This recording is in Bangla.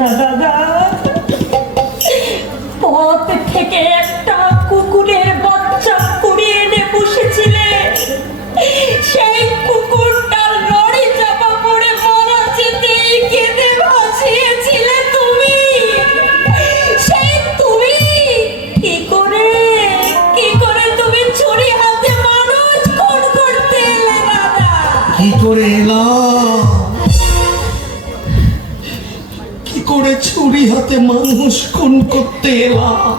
না দাদা, পথ থেকে একটা কুকুরের বাচ্চা কুড়িয়ে এনে বসেছিলে, সেই কুকুরটার লড়ে চাপা পড়ে মারা যেতে কেঁদে ভাসিয়েছিলে তুমি। সেই তুমি কি করে তুমি ছুরি হাতে মানুষ খুন করতে এলে দাদা? কি করে এলাম? কি করে ছুরি হাতে মানুষ খুন করতে এলাম?